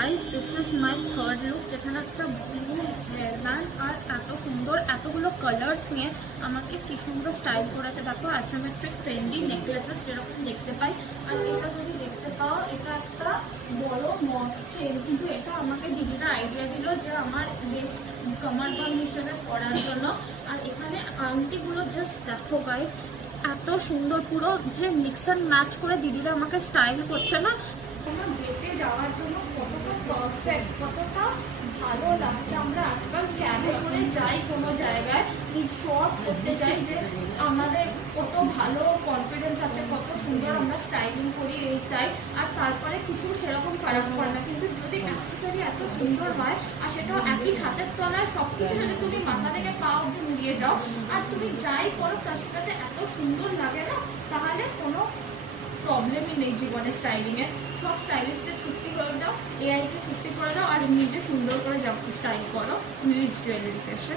Guys this is my third look, যেখানে একটা blue hair band আর এত সুন্দর এতগুলো কালার্স নিয়ে আমাকে কি সুন্দর স্টাইল করেছে। দেখো অ্যাসিমেট্রিক ট্রেন্ডি নেকলেসেস যেরকম দেখতে পাই, আর এটা যদি দেখতে পাও এটা একটা বড় মট চেন, কিন্তু এটা আমাকে দিদিরা আইডিয়া দিল যে আমার বেস্ট কামার বাম হিসেবে পরার জন্য। আর এখানে আংটিগুলো জাস্ট দেখো গাইস, এত সুন্দর, পুরো যে মিক্স অ্যান্ড ম্যাচ করে দিদিরা আমাকে স্টাইল করছে না, কোনো ডেটে যাওয়ার জন্য কতটা পারফেক্ট, কতটা ভালো লাগছে। আমরা আজকাল ক্যাবে করে যাই কোনো জায়গায়, শর্ট করতে যাই, যে আমাদের কত ভালো কনফিডেন্স আছে, কত সুন্দর আমরা স্টাইলিং করি এইটাই, আর তারপরে কিছু সেরকম খারাপ করে না। কিন্তু যদি অ্যাক্সেসরি এত সুন্দর হয় আর সেটাও একই ছাতের তলায় সব কিছু যদি তুমি মাথা থেকে পা অব্দি মুড়িয়ে দাও আর তুমি যাই করো তার সাথে এত সুন্দর লাগে না, তাহলে কোনো প্রবলেমই নেই জীবনে স্টাইলিংয়ে। সব স্টাইলিস্টে ছুটি করে দাও, এআইকে ছুটি করে দাও আর নিজে সুন্দর করে যাও স্টাইল করো নিজ জুয়েলারি এসে।